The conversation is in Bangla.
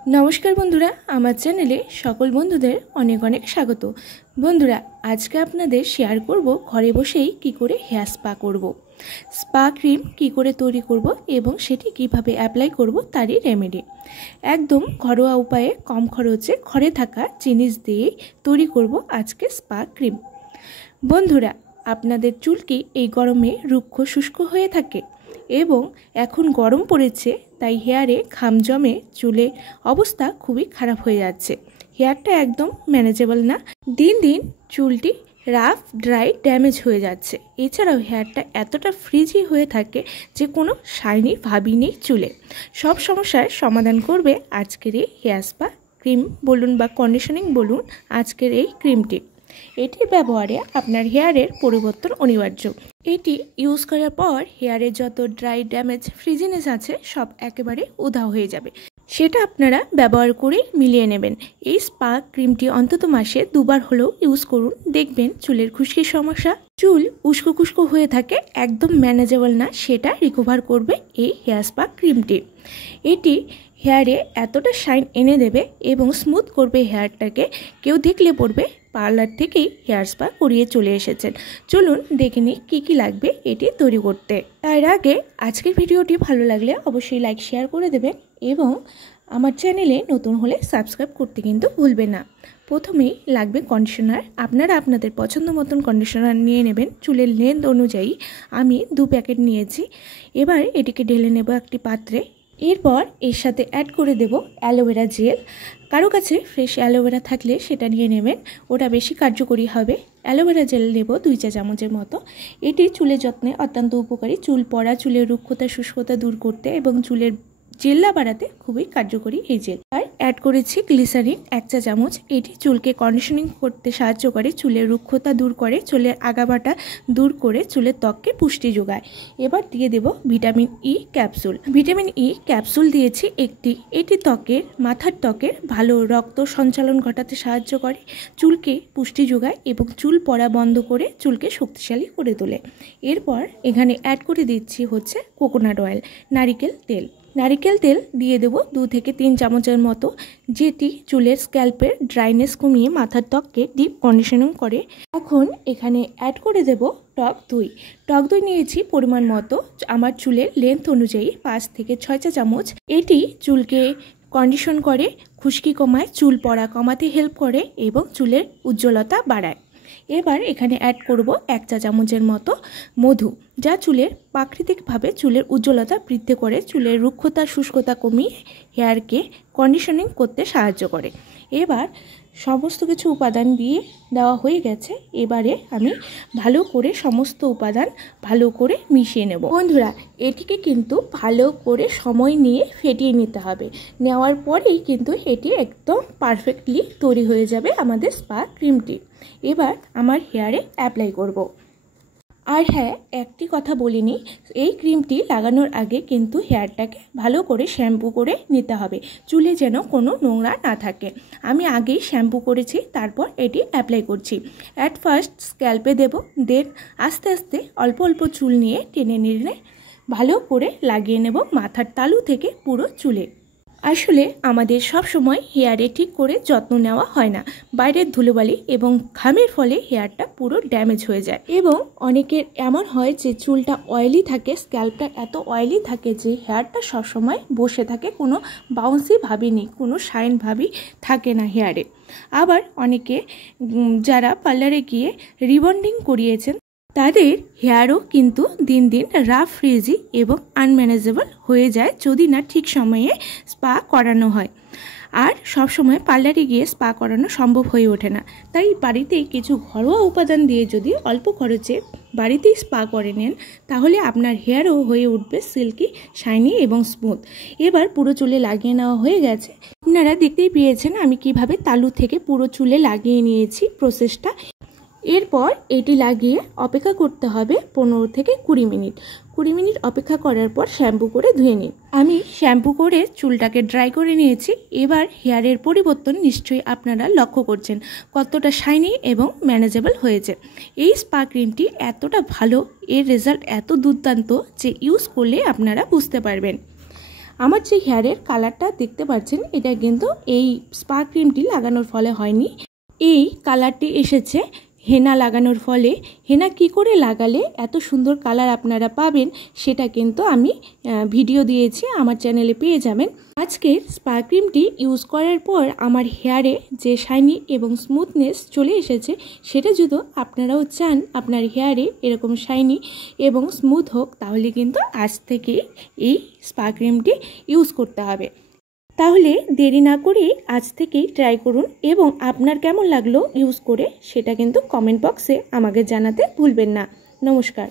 नमस्कार बंधुरा आमार चैनेले सकल बंधुदेर अनेक अनेक स्वागत। बंधुरा आज के आपनादेर शेयर करब घरे बसेई कि करे हेयर स्पा करब, स्पा क्रीम कि करे तैरी करब एबं सेटी किभाबे अ্যাপ্লাই करब तारই रेमेडी एकदम घरोया उपाये कम खरचे घरे थाका जिनिस दिए तैरी करब आज के स्पा क्रीम। बंधुरा आपनादेर चुल कि এই গরমে রুক্ষ শুষ্ক হয়ে থাকে এবং এখন গরম পড়েছে তাই হেয়ারে ঘাম জমে চুলে অবস্থা খুবই খারাপ হয়ে যাচ্ছে, হেয়ারটা একদম ম্যানেজেবল না, দিন দিন চুলটি রাফ ড্রাই ড্যামেজ হয়ে যাচ্ছে। এছাড়াও হেয়ারটা এতটা ফ্রিজি হয়ে থাকে যে কোনো শাইনি ভাবই নেই চুলে। সব সমস্যার সমাধান করবে আজকের এই হেয়ার স্পা ক্রিম বলুন বা কন্ডিশনিং বলুন, আজকের এই ক্রিমটি। এটির ব্যবহারে আপনার হেয়ারের পরিবর্তন অনিবার্য। এটি ইউজ করার পর হেয়ারের যত ড্রাই ড্যামেজ ফ্রিজিনেস আছে সব একেবারে উধাও হয়ে যাবে, সেটা আপনারা ব্যবহার করে মিলিয়ে নেবেন। এই স্পা ক্রিমটি অন্তত মাসে দুবার হলেও ইউজ করুন, দেখবেন চুলের খুশকির সমস্যা, চুল উস্কো খুস্কো হয়ে থাকে একদম ম্যানেজেবল না, সেটা রিকভার করবে এই হেয়ার স্পা ক্রিমটি। এটি হেয়ারে এতটা শাইন এনে দেবে এবং স্মুথ করবে হেয়ারটাকে, কেউ দেখলে পড়বে পার্লার থেকেই হেয়ার স্পা করিয়ে চলে এসেছেন। চলুন দেখে নিই কী কী লাগবে এটি তৈরি করতে। তার আগে আজকের ভিডিওটি ভালো লাগলে অবশ্যই লাইক শেয়ার করে দেবেন এবং আমার চ্যানেলে নতুন হলে সাবস্ক্রাইব করতে কিন্তু ভুলবেন না। প্রথমেই লাগবে কন্ডিশনার, আপনারা আপনাদের পছন্দ মতন কন্ডিশনার নিয়ে নেবেন। চুলের লেন্থ অনুযায়ী আমি 2 প্যাকেট নিয়েছি। এবার এটিকে ঢেলে নেব একটি পাত্রে। এরপর এর সাথে অ্যাড করে দেব অ্যালোভেরা জেল। কারো কাছে ফ্রেশ অ্যালোভেরা থাকলে সেটা নিয়ে নেবেন, ওটা বেশি কার্যকরী হবে। অ্যালোভেরা জেল নেব 2 চা চামচের মতো। এটি চুলের যত্নে অত্যন্ত উপকারী, চুল পড়া, চুলের রুক্ষতা শুষ্কতা দূর করতে এবং চুলের জেল্লা বাড়াতে খুবই কার্যকরী এই জেল। আর অ্যাড করেছি গ্লিসারিন 1 চা চামচ। এটি চুলকে কন্ডিশনিং করতে সাহায্য করে, চুলের রুক্ষতা দূর করে, চুলের আগাবাটা দূর করে চুলের ত্বককে পুষ্টি যোগায়। এবার দিয়ে দেব vitamin E capsule. Vitamin E capsule দিয়েছি একটি। এটি ত্বকের মাথার ত্বকের ভালো রক্ত সঞ্চালন ঘটাতে সাহায্য করে, চুলকে পুষ্টি যোগায় এবং চুল পড়া বন্ধ করে চুলকে শক্তিশালী করে তোলে। এরপর এখানে অ্যাড করে দিচ্ছি হচ্ছে কোকোনাট অয়েল, নারিকেল তেল। নারিকেল তেল দিয়ে দেব 2 থেকে 3 চামচের মতো, যেটি চুলের স্ক্যাল্পের ড্রাইনেস কমিয়ে মাথার ত্বককে ডিপ কন্ডিশনিং করে। এখন এখানে অ্যাড করে দেব টক দই। টক দই নিয়েছি পরিমাণ মতো, আমার চুলের লেন্থ অনুযায়ী 5 থেকে 6 চা চামচ। এটি চুলকে কন্ডিশন করে, খুশকি কমায়, চুল পড়া কমাতে হেল্প করে এবং চুলের উজ্জ্বলতা বাড়ায়। এবার এখানে অ্যাড করব 1 চা চামচের মতো মধু, যা চুলের প্রাকৃতিকভাবে চুলের উজ্জ্বলতা বৃদ্ধি করে, চুলের রুক্ষতা শুষ্কতা কমিয়ে হেয়ারকে কন্ডিশনিং করতে সাহায্য করে। এবার সমস্ত কিছু উপাদান দিয়ে দেওয়া হয়ে গেছে। এবারে আমি ভালো করে সমস্ত উপাদান ভালো করে মিশিয়ে নেব। বন্ধুরা এটিকে কিন্তু ভালো করে সময় নিয়ে ফেটিয়ে নিতে হবে, নেওয়ার পরেই কিন্তু এটি একদম পারফেক্টলি তৈরি হয়ে যাবে আমাদের স্পা ক্রিমটি। এবার আমার হেয়ারে অ্যাপ্লাই করব। আর হ্যাঁ, একটি কথা বলিনি, এই ক্রিমটি লাগানোর আগে কিন্তু হেয়ারটাকে ভালো করে শ্যাম্পু করে নিতে হবে, চুলে যেন কোনো নোংরা না থাকে। আমি আগেই শ্যাম্পু করেছি, তারপর এটি অ্যাপ্লাই করছি। অ্যাট ফার্স্ট স্ক্যাল্পে দেব, দেন আস্তে আস্তে অল্প অল্প চুল নিয়ে টেনে নিয়ে ভালো করে লাগিয়ে নেব মাথার তালু থেকে পুরো চুলে। আসলে আমাদের সব সময় হেয়ারে ঠিক করে যত্ন নেওয়া হয় না, বাইরের ধুলোবালি এবং ঘামের ফলে হেয়ারটা পুরো ড্যামেজ হয়ে যায় এবং অনেকের এমন হয় যে চুলটা অয়েলি থাকে, স্ক্যাল্পটা এত অয়েলি থাকে যে হেয়ারটা সবসময় বসে থাকে, কোনো বাউন্সি ভাবি নেই, কোনো শাইন ভাবি থাকে না হেয়ারে। আবার অনেকে যারা পার্লারে গিয়ে রিবন্ডিং করিয়েছেন তাদের হেয়ারও কিন্তু দিন দিন রাফ ফ্রিজি এবং আনম্যানেজেবল হয়ে যায় যদি না ঠিক সময়ে স্পা করানো হয়। আর সব সময় পার্লারে গিয়ে স্পা করানো সম্ভব হয়ে ওঠে না, তাই বাড়িতেই কিছু ঘরোয়া উপাদান দিয়ে যদি অল্প খরচে বাড়িতেই স্পা করে নেন তাহলে আপনার হেয়ারও হয়ে উঠবে সিল্কি, শাইনি এবং স্মুথ। এবার পুরো চুলে লাগিয়ে নেওয়া হয়ে গেছে। আপনারা দেখতেই পেয়েছেন আমি কিভাবে তালু থেকে পুরো চুলে লাগিয়ে নিয়েছি প্রসেসটা। এরপর এটি লাগিয়ে অপেক্ষা করতে হবে 15 থেকে 20 মিনিট। 20 মিনিট অপেক্ষা করার পর শ্যাম্পু করে ধুয়ে নিন। আমি শ্যাম্পু করে চুলটাকে ড্রাই করে নিয়েছি। এবার হেয়ারের পরিবর্তন নিশ্চয়ই আপনারা লক্ষ্য করছেন কতটা শাইনি এবং ম্যানেজেবল হয়েছে। এই স্পা ক্রিমটি এতটা ভালো, এর রেজাল্ট এত দুর্দান্ত যে ইউজ করলে আপনারা বুঝতে পারবেন। আমার যে হেয়ারের কালারটা দেখতে পাচ্ছেন এটা কিন্তু এই স্পা ক্রিমটি লাগানোর ফলে হয়নি, এই কালারটি এসেছে হেনা লাগানোর ফলে। হেনা কি করে লাগালে এত সুন্দর কালার আপনারা পাবেন সেটা কিন্তু আমি ভিডিও দিয়েছি, আমার চ্যানেলে পেয়ে যাবেন। আজকে স্পা ক্রিমটি ইউজ করার পর আমার হেয়ারে যে শাইনি এবং স্মুথনেস চলে এসেছে, সেটা যদি আপনারাও চান আপনার হেয়ারে এরকম শাইনি এবং স্মুথ হোক, তাহলে কিন্তু আজ থেকে এই স্পা ক্রিমটি ইউজ করতে হবে। তাহলে দেরি না করে আজ থেকেই ট্রাই করুন এবং আপনার কেমন লাগলো ইউজ করে সেটা কিন্তু কমেন্ট বক্সে আমাকে জানাতে ভুলবেন না। নমস্কার।